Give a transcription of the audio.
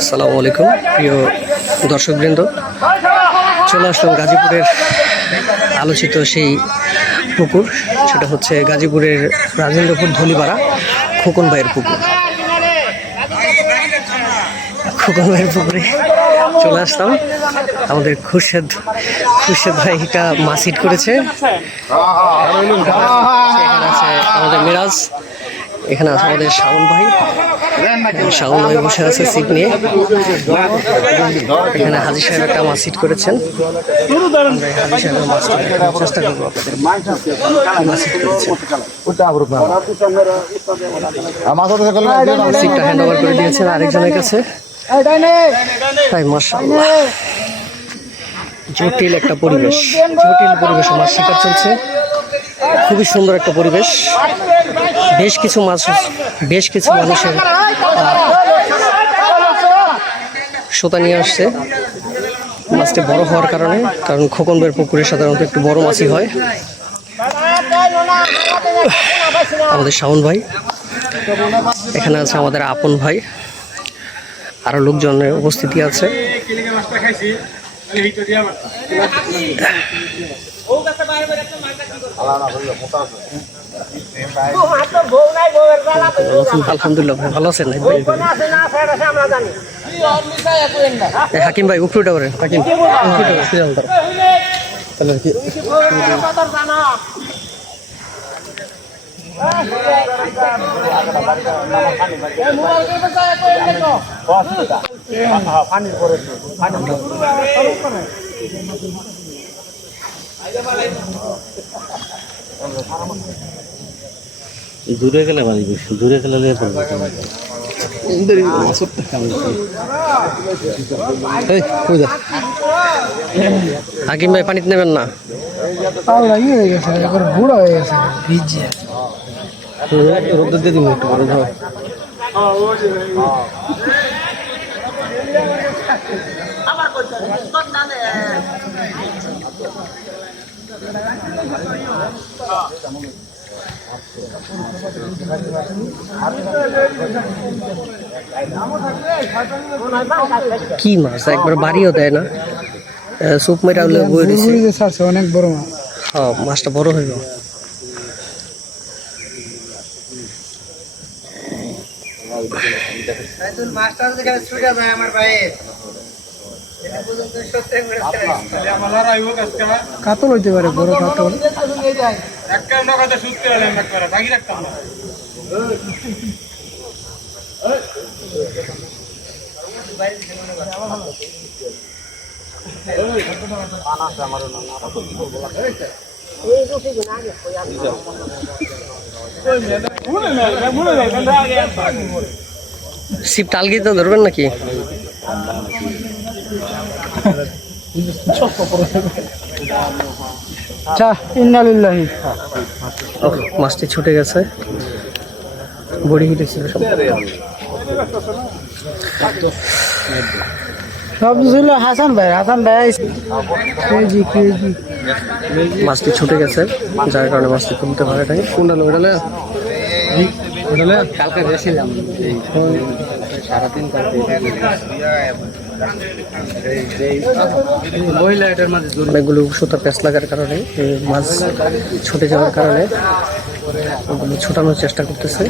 আসসালামু আলাইকুম প্রিয় দর্শকবৃন্দ। চলে আসলাম গাজীপুরের আলোচিত সেই পুকুর। সেটা হচ্ছে গাজীপুরের রাজেন্দ্রপুর ধলিপাড়া খোকন ভাইয়ের পুকুর। খোকন ভাইয়ের পুকুরে চলে আসলাম। আমাদের খুরশেদ খুরশেদ ভাই একটা মাছ হিট করেছে। আমাদের মিরাজ। এখানে আছে আমাদের শাওন ভাই। শাওন ভাই বসে আছে সিট নিয়ে। এখানে হাজি সাহেব একটা করেছেন। আমরা হাজি সাহেবের চেষ্টা করব আপনাদের। কি মাছ হিট করেছেন? সিটটা হ্যান্ড ওভার করে দিয়েছেন আরেকজনের কাছে। তাই জটিল একটা পরিবেশ। জটিল পরিবেশ আমার শিকার চলছে। খুবই সুন্দর একটা পরিবেশ। বেশ কিছু মাছ, বেশ কিছু মানুষের সোতা নিয়ে আসছে। মাছটি বড় হওয়ার কারণে, কারণ খোকনবের পুকুরে সাধারণত একটু বড় মাছই হয়। আমাদের শাওন ভাই, এখানে আছে আমাদের আপন ভাই। আরও লোকজনের উপস্থিতি আছে। আলহামদুলিল্লাহ ভালো আছেন? হাকিম ভাই উপরে উঠে পড়েন হাকিম। তাহলে কি দূরে গেলে বেশি দূরে গেলে? হাকিম ভাই পানিতে নেবেন না? গেছে বুড়ো হয়ে গেছে বড় ভাই কি মাছ? একবার বাড়িও দেয় না। সুপ মেরা হলে বই ছাড়ছে অনেক বড় মাছ। হ্যাঁ মাছটা বড় হইব কাতল হইতে পারে বড় কাতল। শিব টালগি তো ধরবেন নাকি? ইন্নালিল্লাহি মাছটি ছুটে গেছে। বড়ি হিটেছিল সব সব ছিল হাসান ভাই হাসান ভাই কেজি কেজি। মাছটি ছুটে গেছে যার কারণে মাছটি তুলতে পারে নাই। কোনটা ওটালে? ওটালে? কালকে গেছিলাম। সারাদিন অনেকগুলো সুতা প্যাঁচ লাগার কারণে মাছ ছুটে যাওয়ার কারণে ছোটানোর চেষ্টা করতেছে।